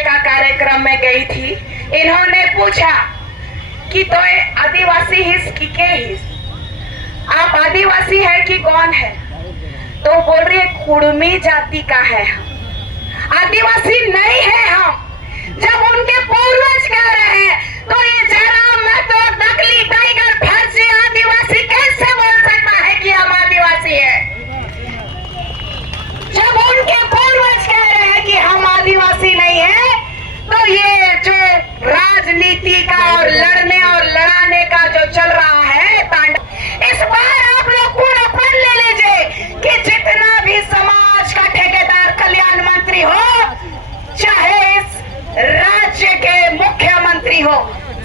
का कार्यक्रम में गई थी। इन्होंने पूछा कि तो आदिवासी हिस कि के हिस, आप आदिवासी है कि कौन है? तो बोल रही है कुड़मी जाति का है हम, आदिवासी नहीं है हम। जब उनके पूर्वज कह रहे हैं तो ये जरा मैं तो नकली टाइगर फर्जी आदिवासी कैसे बोल सकता है कि हम आदिवासी है? जब उनके पूर्वज कह रहे हैं कि हम आदिवासी नहीं है, तो ये जो राजनीति का और लड़ने और लड़ाने का जो चल रहा है तांडव, इस बार आप लोग पूरा पढ़ ले लीजिए कि जितना भी समाज का ठेकेदार कल्याण मंत्री हो, चाहे इस राज्य के मुख्यमंत्री हो,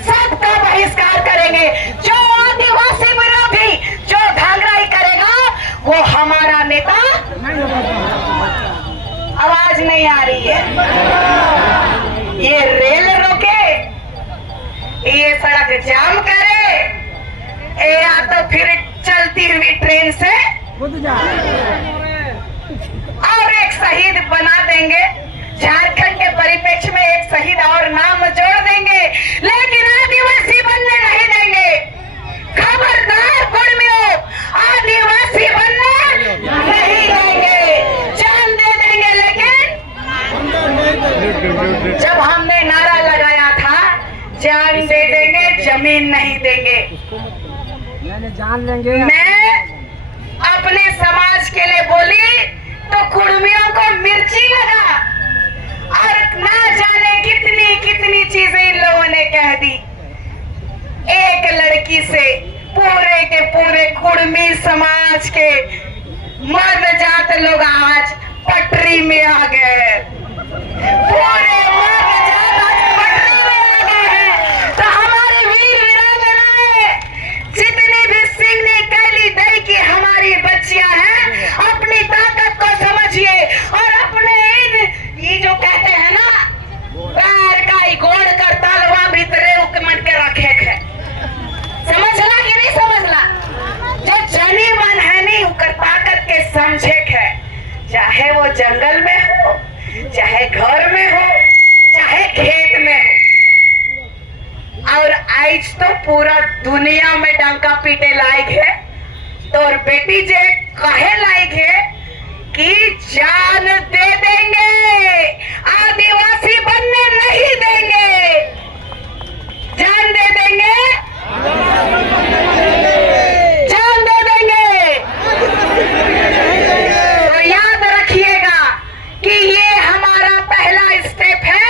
सबका बहिष्कार करेंगे। जो आदिवासी विरोधी जो धांधली करेगा वो हमारा नेता। आवाज नहीं आ रही है। ये रेल रोके, ये सड़क जाम करे, या तो फिर चलती हुई ट्रेन से और एक शहीद बना देंगे। झारखंड के परिप्रेक्ष्य में एक शहीद और नाम जोड़ देंगे, लेकिन आदिवासी बनने नहीं देंगे। खबरदार कुड़मियों, आदिवासी बनने नहीं देंगे। जान दे देंगे, लेकिन जब हमने नारा लगाया था जान दे देंगे, जमीन नहीं देंगे, जान लेंगे। मैं अपने समाज के लिए बोली तो कुड़मियों को मिर्ची लगा और ना जाने कितनी कितनी चीजें इन लोगों ने कह दी। एक लड़की से पूरे के पूरे कुड़मी समाज के मर्द जात लोग आज पटरी में आ गए। पूरे मर्द जात आज पटरी में आ गए हैं। तो हमारे वीर वीरांगनाएं जितनी भी सिंगनी कैली दई की हमारी बच्चियां हैं, अपनी ताकत को समझिए और अपने ये जो कहते हैं ना पैर का ही गोड़ कर तालवा भीतरे उकमट के रखे है। समझला कि नहीं समझला? जो जनी मन है नहीं उकर ताकत के समझे है, चाहे वो जंगल में हो, चाहे घर में हो, चाहे खेत में हो। और आज तो पूरा दुनिया में डंका पीटे लायक है। तो और बेटी जे कहे लायक है कि जान दे देंगे, आदिवासी बनने नहीं देंगे। जान दे देंगे, जान दे देंगे। तो याद रखिएगा कि ये हमारा पहला स्टेप है।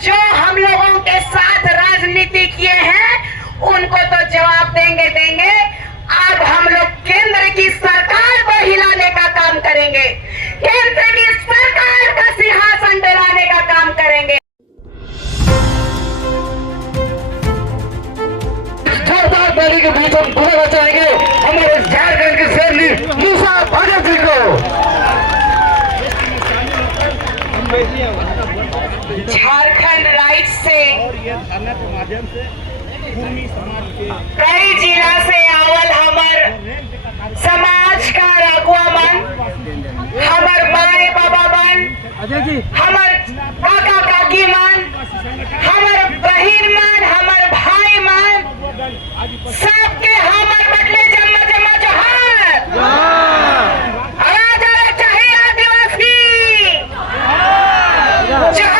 जो हम लोगों के साथ राजनीति किए हैं उनको तो जवाब देंगे। अब हम लोग केंद्र की सरकार को हिलाने का काम करेंगे, केंद्र की सरकार का सिंहासन डलाने का काम करेंगे। जोरदार ताली के बीच हम पूरे बचाएंगे हमारे झारखंड के शेर मूसा भगत जी को। झारखंड राज्य से कई जिला से आवल हमर समाज का रघुआ मन, हमर माए बाबा मन, हमर काका काकी मन, हमर बहिन मन, हमर भाई मन, सबके हमर बदले जम्मा जम्मा जोहार। आवाज आना चाहिए आदिवासी जोहार।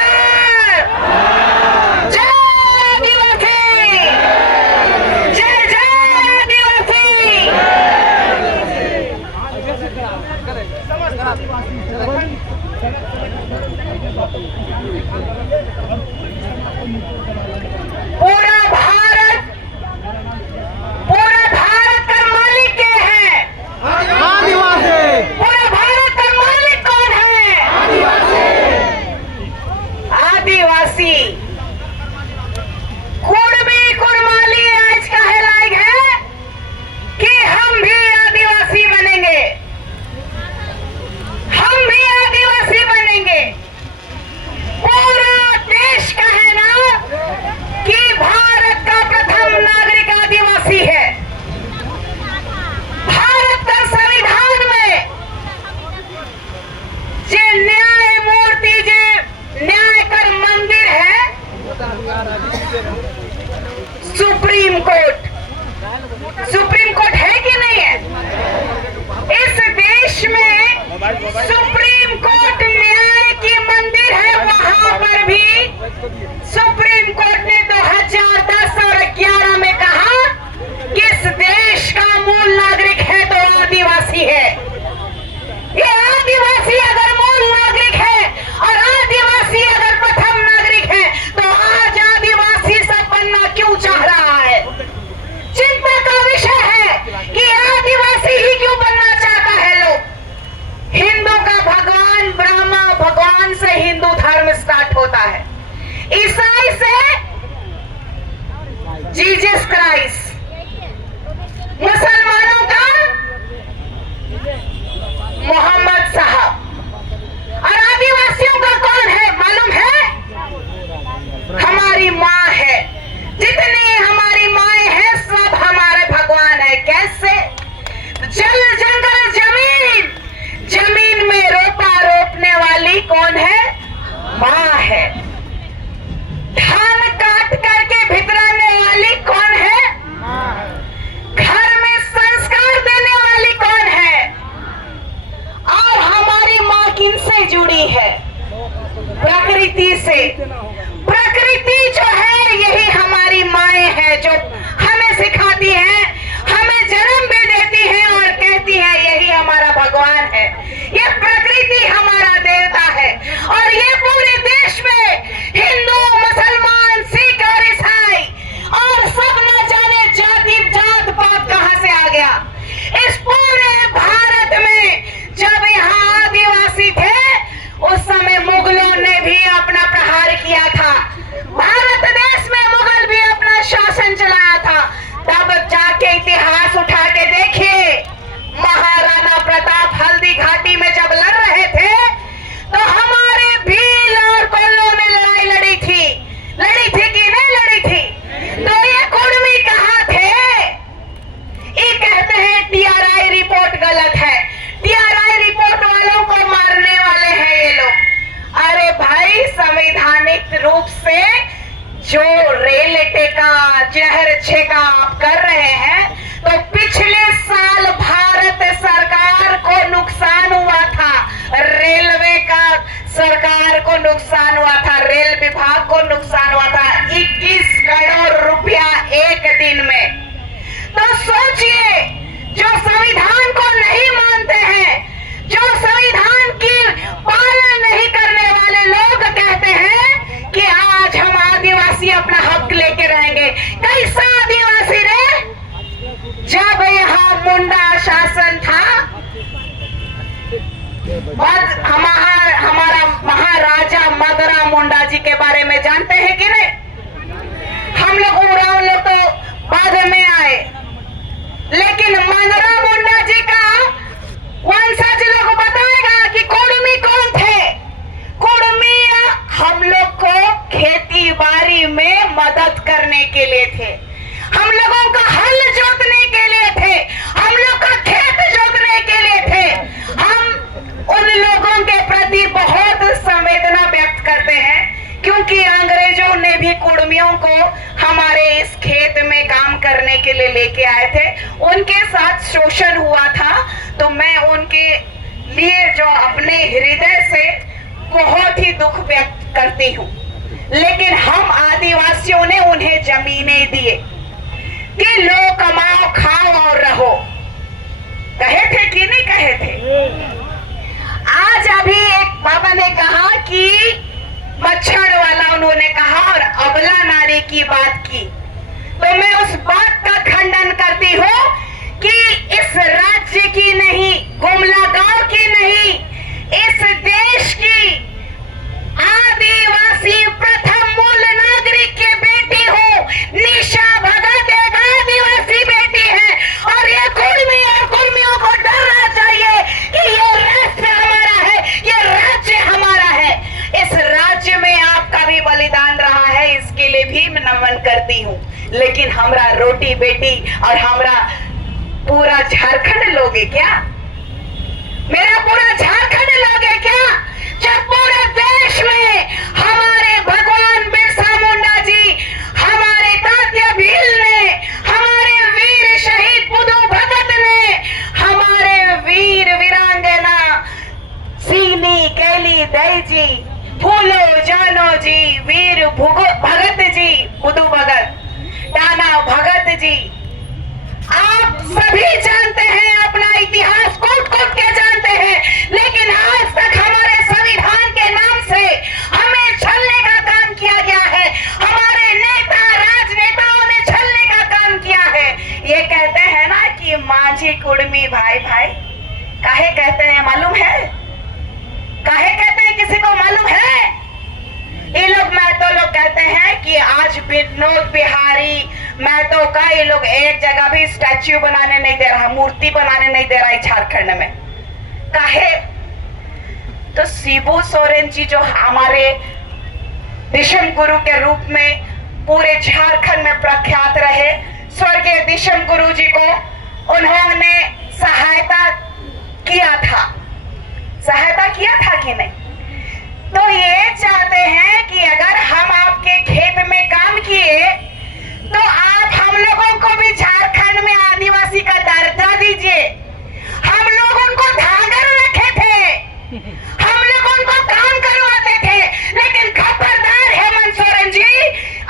पूरा भारत का मालिक क्या है? आदिवासी। पूरा भारत का मालिक कौन है? आदिवासी। कुड़मी कुड़माली आज कहे लायक है कि हम भी आदिवासी बनेंगे, हम भी आदिवासी बनेंगे। पूरा देश का है ना कि भारत का प्रथम नागरिक आदिवासी है। भारत का संविधान में जे न्याय मूर्ति जे न्याय कर होता है। ईसाई से जीसस क्राइस्ट, मुसलमानों का मोहम्मद साहब, और आदिवासियों का कौन है मालूम है? हमारी माँ है। जितने हमारी माएँ हैं सब हमारे भगवान है। कैसे? जल जंगल जमीन, जमीन में रोपा रोपने वाली कौन है? माँ है। धान काट करके भितराने वाली कौन है? घर में संस्कार देने वाली कौन है? और हमारी माँ किनसे जुड़ी है? प्रकृति से। प्रकृति जो है यही हमारी माएँ हैं, जो हमें सिखाती हैं, हमें जन्म भी देती हैं और कहती हैं यही हमारा भगवान है। ये प्रकृति हमारा देवता है। और ये पूरे देश में हिंदू, मुसलमान, सिख और ईसाई और सब न जाने जाति जात पात कहां से आ गया। इस पूरे भारत में जब यहाँ आदिवासी थे उस समय मुगलों ने भी अपना प्रहार किया था। भारत देश में मुगल भी अपना शासन चलाया था। तब जाके इतिहास उठा के देखिए, महाराणा प्रताप हल्दी घाटी में जब लड़ रहे थे तो हमारे भील और कोल्लों ने लड़ाई लड़ी थी कि नहीं लड़ी थी? तो ये कुर्मी कहाँ थे? ये कहते हैं टीआरआई रिपोर्ट गलत है, टीआरआई रिपोर्ट वालों को मारने वाले हैं ये लोग। अरे भाई, संवैधानिक रूप से जो रेल टेका जहर छेका आप कर रहे हैं, तो पिछले साल भारत सरकार को नुकसान हुआ था, रेलवे का सरकार को नुकसान हुआ था, रेल विभाग को नुकसान हुआ था 21 करोड़ रुपया एक दिन में। तो सोचिए, जो संविधान को नहीं मानते हैं, जो संविधान की पालन नहीं करने वाले लोग कहते हैं कि आज हम आदिवासी अपना हक लेके रहेंगे। कैसा आदिवासी रे? जब यहाँ मुंडा शासन था, हमारा महाराजा मदरा मुंडा जी के बारे में जानते हैं कि नहीं? हम लोग उराव लोग तो बाद में आए, लेकिन मदरा मुंडा जी का वंशज लोग बताएगा कि कुर्मी कौन थे। कुर्मी हम लोग को खेती बाड़ी में मदद करने के लिए थे, हम लोगों का हल जोतने के लिए थे, हम लोग का खेत जोतने के लिए थे। हम उन लोगों के प्रति बहुत संवेदना व्यक्त करते हैं, क्योंकि अंग्रेजों ने भी कुर्मियों को हमारे इस खेत में काम करने के लिए लेके आए थे, उनके साथ शोषण हुआ था। तो मैं उनके लिए जो अपने हृदय से बहुत ही दुख व्यक्त करती हूँ। लेकिन हम आदिवासियों ने उन्हें जमीनें दिए कि लो, कमाओ, खाओ और रहो। कहे थे कि नहीं कहे थे? आज अभी एक बाबा ने कहा कि मच्छर वाला उन्होंने कहा और अबला नारी की बात की, तो मैं उस बात का खंडन करती हूँ कि इस राज्य की नहीं, गुमला गांव की नहीं, इस देश की आदिवासी प्रथम मूल नागरिक की बेटी हूँ। निशा भगत एक आदिवासी बेटी है, और ये कुर्मी और कुर्मियों को डरना चाहिए कि ये राष्ट्र हमारा है, ये राज्य हमारा है। इस राज्य में आपका भी बलिदान रहा है, इसके लिए भी मैं नमन करती हूँ। लेकिन हमरा रोटी बेटी और हमरा पूरा झारखंड लोगे क्या? मेरा पूरा झारखंड लोगे क्या? जब पूरे देश में हमारे भगवान बिरसा मुंडा जी, हमारे तात्या भील ने, हमारे वीर शहीद बुद्धू भगत ने, हमारे वीर वीरांगना सीनी कैली दई जी, फूलो जानो जी, वीर भगत जी, बुद्धू भगत, टाना भगत जी, आप सभी जानते हैं, अपना इतिहास कूट कूट के जानते हैं। लेकिन आज तक हमारे संविधान के नाम से हमें छलने का काम किया गया है, हमारे नेता राजनेताओं ने छलने का काम किया है। ये कहते हैं ना कि माझी कुर्मी भाई भाई, काहे कहते हैं मालूम है? काहे कहते हैं, किसी को मालूम है? कहते हैं कि आज विनोद बिहारी महतो का ये लोग एक जगह भी स्टैच्यू बनाने नहीं दे रहा, मूर्ति बनाने नहीं दे रहा है झारखंड में। काहे? तो शिबू सोरेन जी जो हमारे दिशम गुरु के रूप में पूरे झारखंड में प्रख्यात रहे, स्वर्गीय दिशम गुरु जी को उन्होंने सहायता किया था कि नहीं? तो ये चाहते हैं कि अगर हम आपके खेत में काम किए तो आप हम लोगों को भी झारखंड में आदिवासी का दर्जा दीजिए। हम लोग उनको धागर रखे थे, हम लोग उनको काम करवाते थे, लेकिन खबरदार हेमंत सोरेन जी,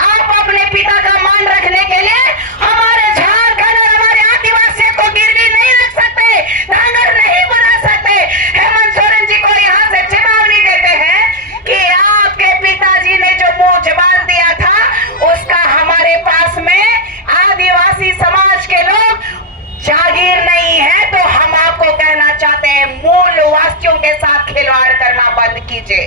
आप अपने पिता का मान रखने के लिए हमारे झारखंड और हमारे आदिवासियों को गिरवी नहीं रख सकते, धागर नहीं बना सकते। हेमंत सोरेन जी को यहाँ से चेतावनी देते हैं कि आपके पिताजी ने जो मुंह जबान दिया था उसका हमारे पास में आदिवासी समाज के लोग जागीर नहीं है। तो हम आपको कहना चाहते हैं, मूल वासियों के साथ खिलवाड़ करना बंद कीजिए।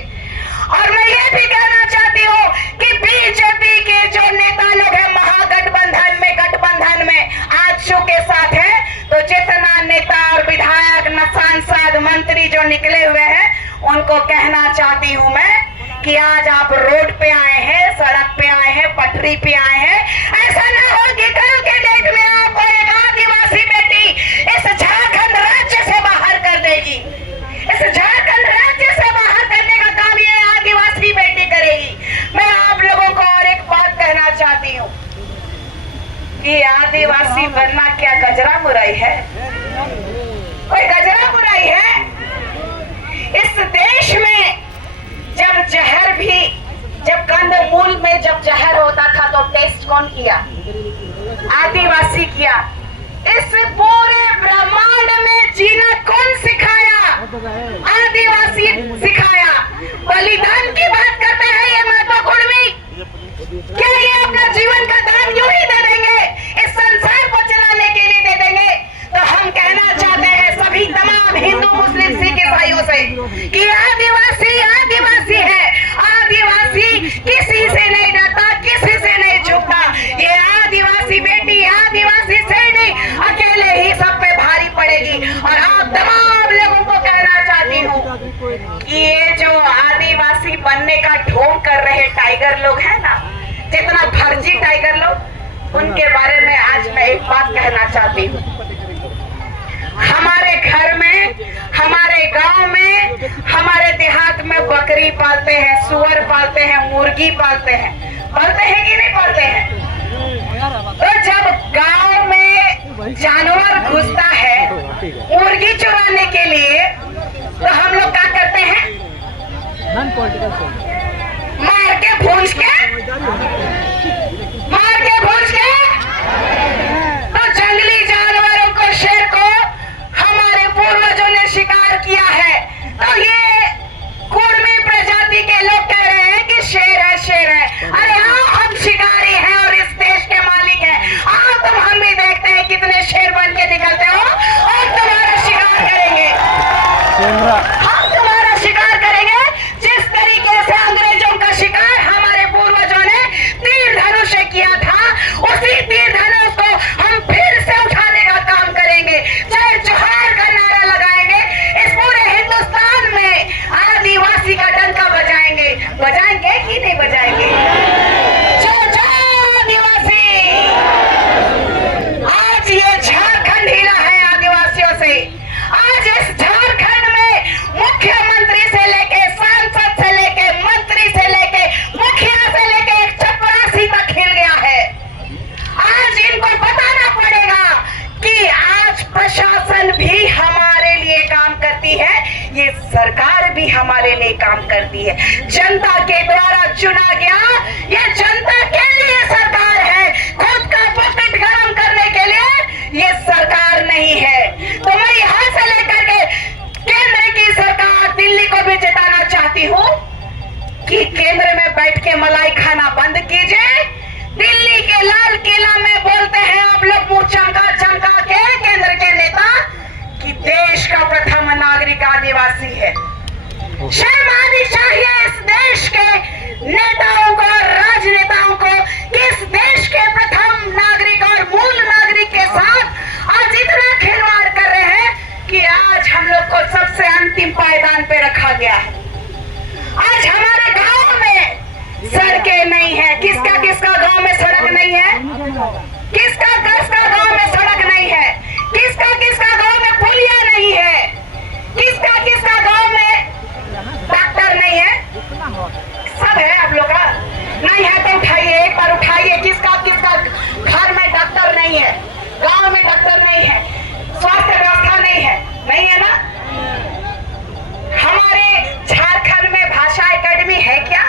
और मैं ये भी कहना चाहती हूँ कि बीजेपी के जो नेता लोग हैं महागठबंधन में आजसू के साथ है, तो जितना नेता और विधायक सांसद मंत्री जो निकले हुए हैं उनको कहना चाहती हूँ मैं कि आज आप रोड पे आए हैं, सड़क पे आए हैं, पटरी पे आए हैं। ऐसा ना हो कि कल के डेट में आपको एक आदिवासी बेटी इस झारखंड राज्य से बाहर कर देगी। इस झारखंड राज्य से बाहर करने का काम ये आदिवासी बेटी करेगी। मैं आप लोगों को और एक बात कहना चाहती हूँ कि आदिवासी बनना क्या गजरा बुराई है? कोई गजरा बुराई है? इस देश में जब कंदमूल में जब जहर होता था तो टेस्ट कौन किया? आदिवासी किया। इस पूरे ब्रह्मांड में जीना कौन सिखाया? आदिवासी सिखाया। बलिदान की बात करते हैं ये महतो कुर्मी। क्या ये अपना जीवन का दान यूं ही दे देंगे? इस संसार को चलाने के लिए दे देंगे? तो हम कहना चाहते हैं सभी तमाम हिंदू मुस्लिम सिख ईसाइयों से कि आदिवासी है। आदिवासी किसी से नहीं डरता, किसी से नहीं झुकता। ये आदिवासी बेटी, आदिवासी सैनी अकेले ही सब पे भारी पड़ेगी। और आप तमाम लोगों को कहना चाहती हूँ कि ये जो आदिवासी बनने का ढोंग कर रहे टाइगर लोग हैं ना, जितना फर्जी टाइगर लोग, उनके बारे में आज मैं एक बात कहना चाहती हूँ। हमारे घर में, हमारे गांव में, हमारे देहात में बकरी पालते हैं, सुअर पालते हैं, मुर्गी पालते हैं कि नहीं पालते हैं? तो जब गांव में जानवर घुसता है मुर्गी चुराने के लिए, तो हम लोग क्या करते हैं? मार के भूंज के तो जंगली जानवरों को, शेर को हमारे पूर्वजों ने शिकार किया है। तो ये कुर्मी प्रजाति के लोग कह रहे हैं कि शेर है। अरे हाँ, हम शिकारी हैं और इस देश के मालिक हैं। आओ तुम, हम भी देखते हैं कितने शेर बन के निकलते हो और तुम्हारा शिकार करेंगे। हम तुम्हारा शिकार करेंगे जिस तरीके से अंग्रेजों का शिकार हमारे पूर्वजों ने तीर धनुष से किया था। उसी तीर धनुष को हम फिर से उठाने का काम करेंगे। जय जोहार का नारा लगाएंगे। इस पूरे हिंदुस्तान में आदिवासी का डंका बजाएंगे कि नहीं बजाएंगे? जय जय आदिवासी। आज ये झारखंड हिला है आदिवासियों से। आज इस झारखंड में मुख्यमंत्री से लेके, सांसद से लेके, मंत्री से लेके, मुखिया से लेके एक चपरासी तक हिल गया है। आज इनको बताना पड़ेगा कि आज प्रशासन भी हमारे लिए काम करती है, ये सरकार भी हमारे लिए काम करती है। जनता के द्वारा चुना गया, ये जनता के लिए सरकार है। खुद का पॉकेट गरम करने के लिए ये सरकार नहीं है। तो मैं यहाँ से लेकर के केंद्र की सरकार, दिल्ली को भी जिताना चाहती हूँ कि केंद्र में बैठ के मलाई खाना बंद कीजिए। दिल्ली के लाल किला में बोलते हैं आप लोग मुंह चमका के, केंद्र के नेता, कि देश का प्रथम नागरिक आदिवासी है। शर्म आनी चाहिए इस देश के नेताओं को, किसका गांव में सड़क नहीं है, किसका गांव में पुलिया नहीं है, किसका गांव में डॉक्टर नहीं है। सब है आप लोग का, नहीं है तो उठाइए, एक बार उठाइए। किसका घर में डॉक्टर नहीं है, गांव में डॉक्टर नहीं है, स्वास्थ्य व्यवस्था नहीं है ना। हमारे झारखंड में भाषा एकेडमी है क्या?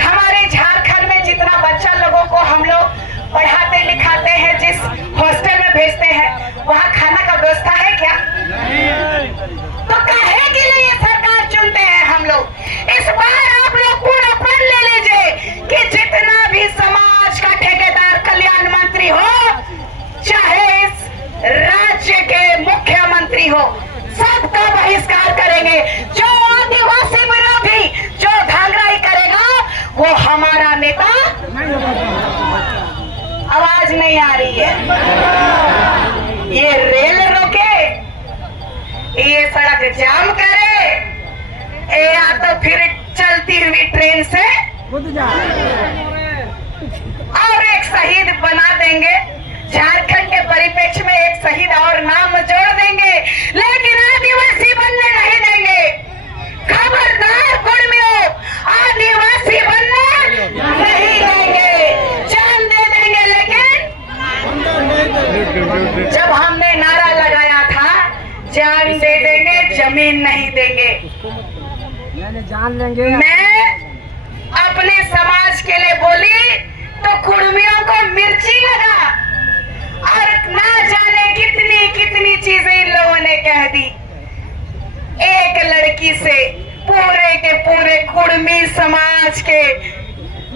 हमारे झारखंड में जितना बच्चा लोगों को हम लोग पढ़ाते लिखाते हैं, जिस हॉस्टल में भेजते हैं, वहाँ खाना का व्यवस्था है क्या? तो काहे के लिए सरकार चुनते हैं हम लोग? इस बार आप लोग पूरा पढ़ ले लीजिए कि जितना भी समाज का ठेकेदार कल्याण मंत्री हो, चाहे इस राज्य के मुख्यमंत्री हो, सबका बहिष्कार करेंगे। जो आदिवासी विरोधी, जो धांधलाई करेगा, वो हमारा नेता। आवाज नहीं आ रही है। ये रेल रोके, ये सड़क जाम करे, या तो फिर चलती हुई ट्रेन से और एक शहीद बना देंगे। झारखंड के परिप्रेक्ष्य में एक शहीद और नाम जोड़ देंगे, लेकिन आदिवासी बनने नहीं देंगे। खबरदार कुर्मियों, आदिवासी बनने नहीं देंगे। जान दे देंगे, लेकिन जब हमने नारा लगाया था जान दे देंगे, जमीन नहीं देंगे, जान लेंगे। मैं अपने समाज के लिए बोली तो कुर्मियों को मिर्ची लगा, और ना जाने कितनी चीजें इन लोगों ने कह दी। एक लड़की से पूरे के पूरे कुर्मी समाज के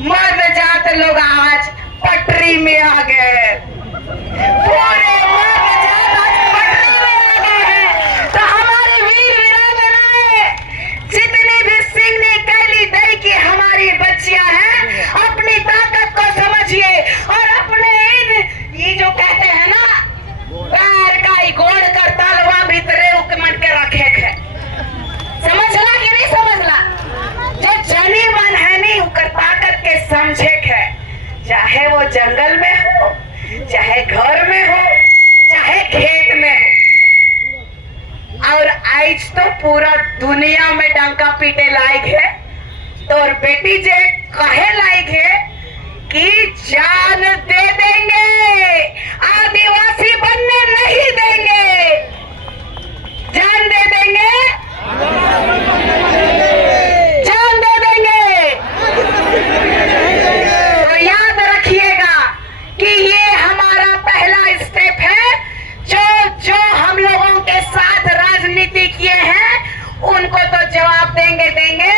मर्द जात लोग आज पटरी में आ गए। पूरे मर्द जात आज पटरी में आ गए हैं। तो हमारे वीर वीरांगनाएं, जितनी भी सिंगनी कैली दई की हमारी बच्चियां हैं, अपनी ताकत को समझिए और अपने ये जो कहते हैं ना, पैर का गोड़ कर तालवा भीतरे उकमट के रखे है। समझला कि नहीं समझला? जो जनी मन है नहीं, उकर ताकत के समझे है। चाहे वो जंगल में हो, चाहे घर में हो, चाहे खेत में हो। और आज तो पूरा दुनिया में डंका पीटे लायक है। तो और बेटी जे कहे लायक है कि जान दे देंगे, आदिवासी बनने नहीं देंगे। जान दे देंगे, जान दे देंगे। तो याद रखिएगा कि ये हमारा पहला स्टेप है। जो हम लोगों के साथ राजनीति किए हैं, उनको तो जवाब देंगे।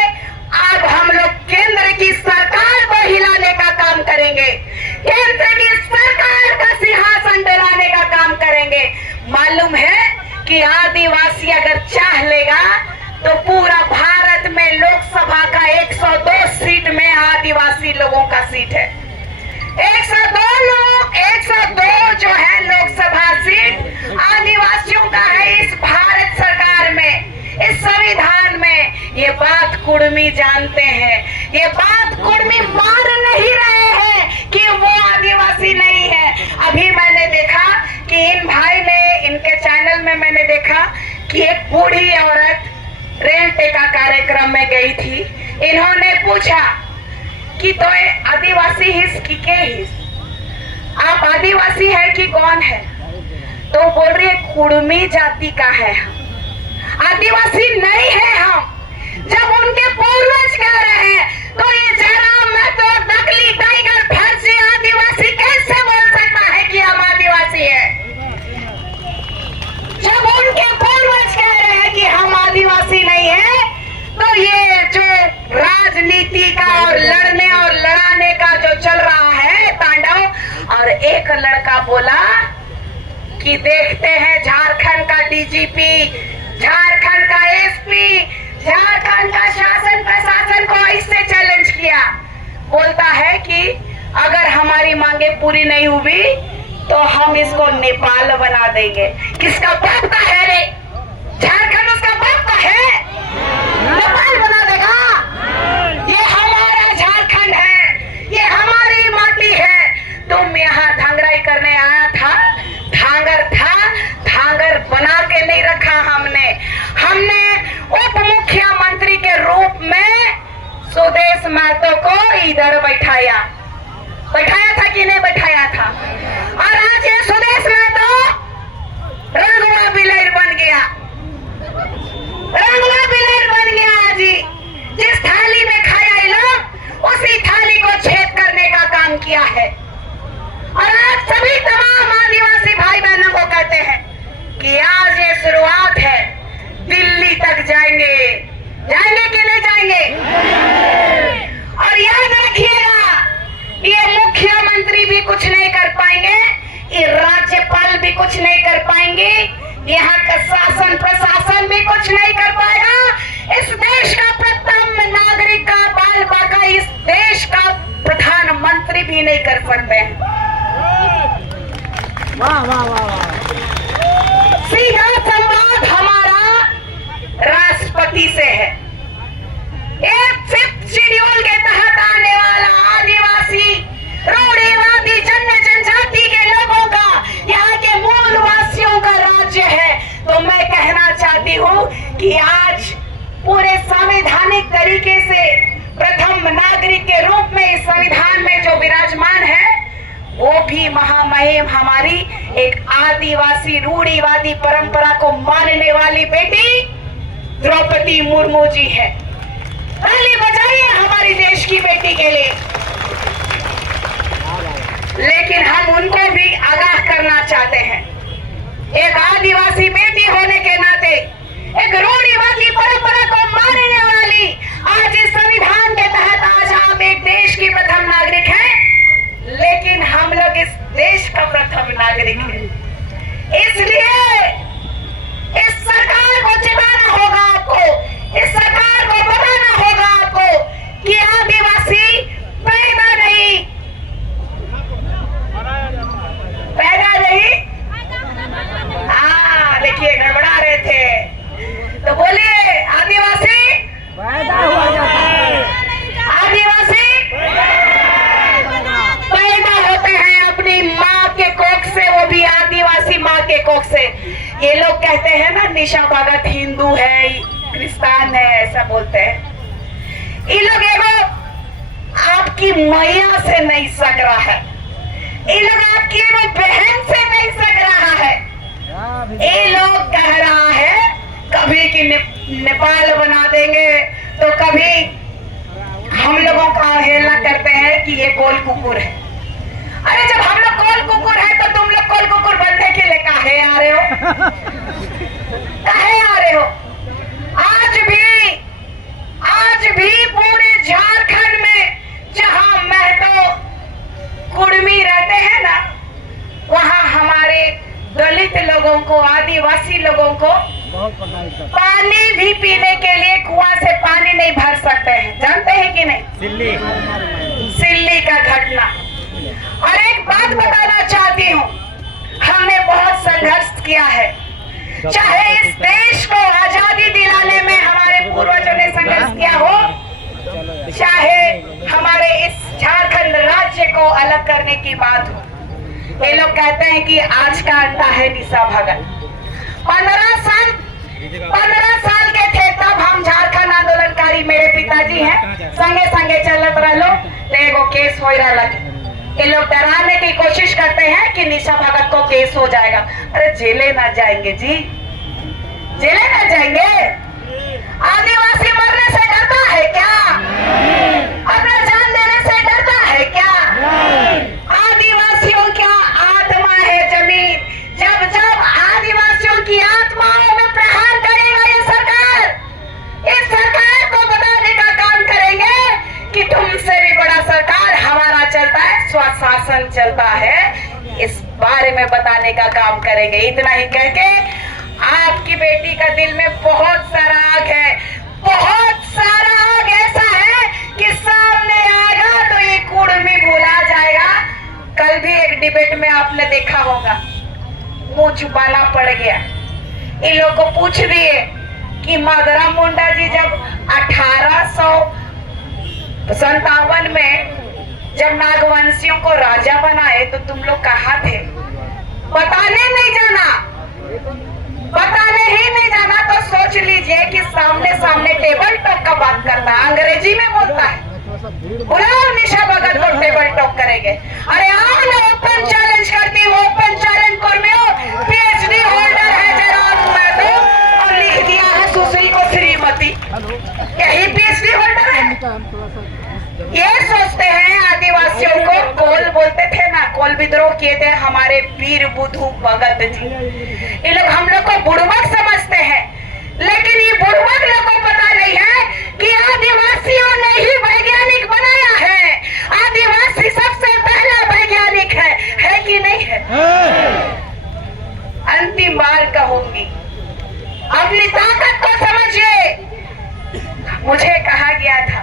अब हम लोग केंद्र की सरकार को हिलाने का काम करेंगे, केंद्र की सरकार का सिंहासन डलाने का काम करेंगे। मालूम है कि आदिवासी अगर चाह लेगा तो पूरा भारत में लोकसभा का 102 सीट में आदिवासी लोगों का सीट है। 102 जो है लोकसभा सीट आदिवासियों का है इस भारत सरकार में, इस संविधान में। ये बात कुर्मी जानते हैं, ये बात कुर्मी मान नहीं रहे हैं कि वो आदिवासी नहीं है। अभी मैंने देखा कि इन भाई ने, इनके चैनल में मैंने देखा कि एक बूढ़ी औरत रेल टेका कार्यक्रम में गई थी। इन्होंने पूछा कि तो आदिवासी हिस की के हिस, आप आदिवासी है कि कौन है? तो बोल रही है कुर्मी जाति का है, आदिवासी नहीं है हम। जब उनके पूर्वज कह रहे हैं तो ये जरा मैं तो नकली टाइगर फर्जी आदिवासी कैसे बोल सकता है कि हम आदिवासी है? जब उनके पूर्वज कह रहे हैं कि हम आदिवासी नहीं है, तो ये जो राजनीति का और लड़ने और लड़ाने का जो चल रहा है तांडव। और एक लड़का बोला कि देखते हैं झारखंड का डीजीपी, झारखंड का एसपी, झारखंड का शासन प्रशासन को इससे चैलेंज किया। बोलता है कि अगर हमारी मांगे पूरी नहीं हुई तो हम इसको नेपाल बना देंगे। किसका बाप का है रे? झारखंड उसका बाप का है? नेपाल बना देगा? ये हमारा झारखंड है, ये हमारी माटी है। सुदेश महतो को इधर बैठाया था कि नहीं बैठाया था? और आज ये सुदेश महतो रंगवा बिलर बन गया, रंगवा बिलर बन गया। आज जिस थाली में खाया ये लोग उसी थाली को छेद करने का काम किया है। और आज सभी तमाम आदिवासी भाई बहनों को कहते हैं कि आज ये शुरुआत है, दिल्ली तक जाएंगे, जाएंगे कि नहीं जाएंगे? और याद रखिएगा, ये मुख्यमंत्री भी कुछ नहीं कर पाएंगे, ये राज्यपाल भी कुछ नहीं कर पाएंगे, यहाँ का शासन प्रशासन भी कुछ नहीं कर पाएगा। इस देश का प्रथम नागरिक का बाल बाका इस देश का प्रधानमंत्री भी नहीं कर सकते हैं। वाह वाह वाह वाह। सीधा संवाद हमारा राष्ट्रपति से है। एक फिफ्थ शेड्यूल के तहत आने वाला आदिवासी रूढ़िवादी जनजाति के लोगों का, यहाँ के मूल वासियों का राज्य है। तो मैं कहना चाहती हूँ कि आज पूरे संवैधानिक तरीके से प्रथम नागरिक के रूप में इस संविधान में जो विराजमान है, वो भी महामहिम हमारी एक आदिवासी रूढ़िवादी परंपरा को मानने वाली बेटी द्रौपदी मुर्मू जी है। ताली बजाइए हमारी देश की बेटी के लिए। लेकिन हम उनको भी आगाह करना चाहते हैं, एक आदिवासी बेटी होने के नाते, एक रूढ़िवादी परंपरा को मानने वाली, आज इस संविधान के तहत आज आप एक देश की प्रथम नागरिक हैं, लेकिन हम लोग इस देश का प्रथम नागरिक हैं। इसलिए इस सरकार को चिताना होगा आपको, इस सरकार को बताना होगा आपको कि आदिवासी पैदा नहीं देखिए गड़बड़ा रहे थे, तो बोलिए आदिवासी पैदा हुआ जाता है, आदिवासी पैदा होते हैं अपनी माँ के कोख से, वो भी आदिवासी माँ के कोख से। ये लोग कहते हैं ना निशा भगत हिंदू है, क्रिस्तान है, ऐसा बोलते हैं। ये लोग एगो आपकी मैया से नहीं सक रहा है, ये लोग आपकी एगो बहन से नहीं सक रहा है। ये लोग कह रहा है कभी कि नेपाल बना देंगे, तो कभी हम लोगों का अवहेलना करते हैं कि ये गोल कुकुर है। अरे जब हम लोग गोल कुकुर है तो तुम लोग गोल कुकुर बनने के लिए काहे आ रहे हो? काहे आ रहे हो? आज भी पूरे झारखंड में जहां महतो कुर्मी रहते हैं ना, वहां हमारे दलित लोगों को, आदिवासी लोगों को पानी भी पीने के लिए कुआं से पानी नहीं भर सकते हैं। जानते हैं कि नहीं? सिल्ली का घटना। और एक बात बताना चाहती हूँ, हमने बहुत संघर्ष किया है, चाहे इस देश को आजादी दिलाने में हमारे पूर्वजों ने संघर्ष किया हो, चाहे हमारे इस झारखंड राज्य को अलग करने की बात हो। ये लोग कहते हैं कि आज का अंडा है निशा भगत। 15 साल के थे तब हम झारखंड आंदोलनकारी, मेरे पिताजी हैं, संगे संगे चलत रहो तो एगो केस हो रहा लगे। ये लोग डराने की कोशिश करते हैं कि निशा भगत को केस हो जाएगा। अरे जेले ना जाएंगे जी, जेले ना जाएंगे। आदिवासी मरने से डरता है क्या? अपना जान देने से डरता है क्या? आदिवासियों क्या आत्मा है जमीन। जब जब आदिवासियों की आत्माओं में प्रहार करेगा ये सरकार, इस सरकार को बताने का काम करेंगे कि तुमसे भी बड़ा सरकार हमारा चलता है, स्वशासन चलता है, इस बारे में बताने का काम करेंगे। इतना ही कह के आपकी बेटी का दिल में बहुत सारा आग है, बहुत सारा आग ऐसा है कि सामने आएगा तो ये कुर्मी भुला जाएगा। कल भी एक डिबेट में आपने देखा होगा, मुंह छुपाना पड़ गया। इन लोग को पूछ दिए कि मदरा मुंडा जी जब 1857 में जब नागवंशियों को राजा बनाए तो तुम लोग कहाँ थे? बताने नहीं जाना, बताने ही नहीं जाना तो सोच लीजिए कि सामने सामने टेबल टॉक का बात करता है, अंग्रेजी में बोलता है। बुलाओ निशा भगत को टेबल टॉक करेंगे। अरे आओ ना, ओपन चैलेंज करती हूँ, ओपन चैलेंज कर्मियों, पीएचडी होल्डर है जनाब मैं तो, और लिख दिया है सुश्री को श्रीमती, यही पीएचडी होल्डर है। ये सोचते हैं आदिवासियों को कोल बोलते थे ना, कोल विद्रोह किए थे हमारे वीर बुद्धू भगत जी। ये लोग हम लोग को बुड़बक समझते हैं, लेकिन ये बुड़बक लोग को पता नहीं है कि आदिवासियों ने ही वैज्ञानिक बनाया है। आदिवासी सबसे पहला वैज्ञानिक है कि नहीं है? अंतिम बार कहूंगी, अपनी ताकत को समझिए। मुझे कहा गया था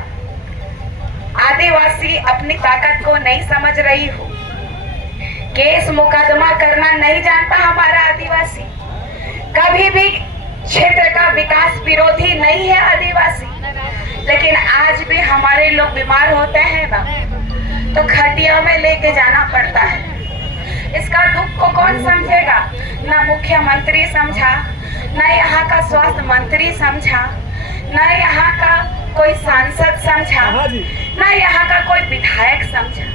आदिवासी अपनी ताकत को नहीं समझ रही हो, केस मुकदमा करना नहीं जानता हमारा आदिवासी, कभी भी क्षेत्र का विकास विरोधी नहीं है आदिवासी। लेकिन आज भी हमारे लोग बीमार होते हैं ना तो खटिया में लेके जाना पड़ता है। इसका दुख को कौन समझेगा? ना मुख्यमंत्री समझा, ना यहाँ का स्वास्थ्य मंत्री समझा, ना यहाँ का कोई सांसद समझा, ना यहाँ का कोई विधायक समझा।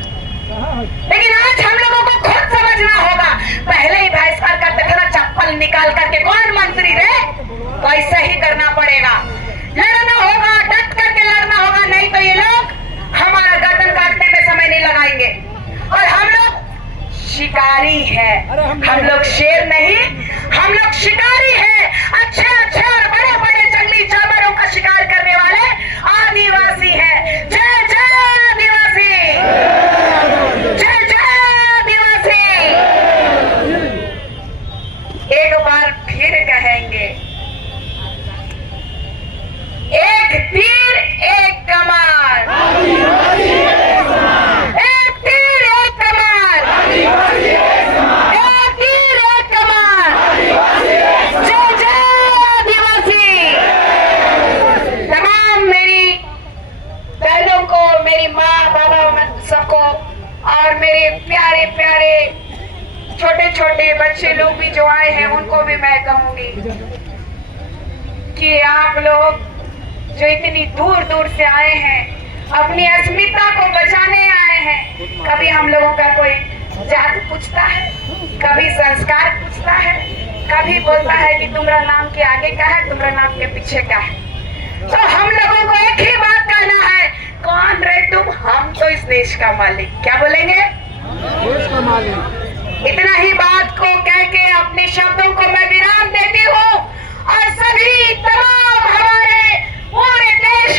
लेकिन आज हम लोगों को खुद समझना होगा। पहले ही बहिष्कार करते थे ना, चप्पल निकाल करके, कौन मंत्री रे? तो ऐसा ही करना पड़ेगा, लड़ना होगा, डट करके लड़ना होगा, नहीं तो ये लोग हमारा गर्दन काटने में समय नहीं लगाएंगे। और हम लोग शिकारी है, हम लोग शेर नहीं, हम लोग शिकारी है। अच्छे अच्छे और बड़े बड़े जंगली जानवरों का शिकार करने वाले आदिवासी है। जय जय आदिवासी, जय जय आदिवासी। एक बार फिर कहेंगे, एक तीर एक कमान, एक तीर एक कमान, एक तीर एक कमान। जय जय आदिवासी। तमाम मेरी बहनों को, मेरी माँ बाबा सबको, और मेरे प्यारे प्यारे छोटे छोटे बच्चे लोग भी जो आए हैं उनको भी मैं कहूंगी कि आप लोग जो इतनी दूर दूर से आए हैं, अपनी अस्मिता को बचाने आए हैं। कभी हम लोगों का कोई जात पूछता है, कभी संस्कार पूछता है, कभी बोलता है कि तुम्हारा नाम के आगे का है, तुम्हारा नाम के पीछे का है। तो हम लोगों को एक ही बात कहना है, कौन रे तुम? हम तो इस देश का मालिक। क्या बोलेंगे? देश का मालिक। इतना ही बात को कह के अपने शब्दों को मैं विराम देती हूँ, और सभी तमाम हमारे पूरे देश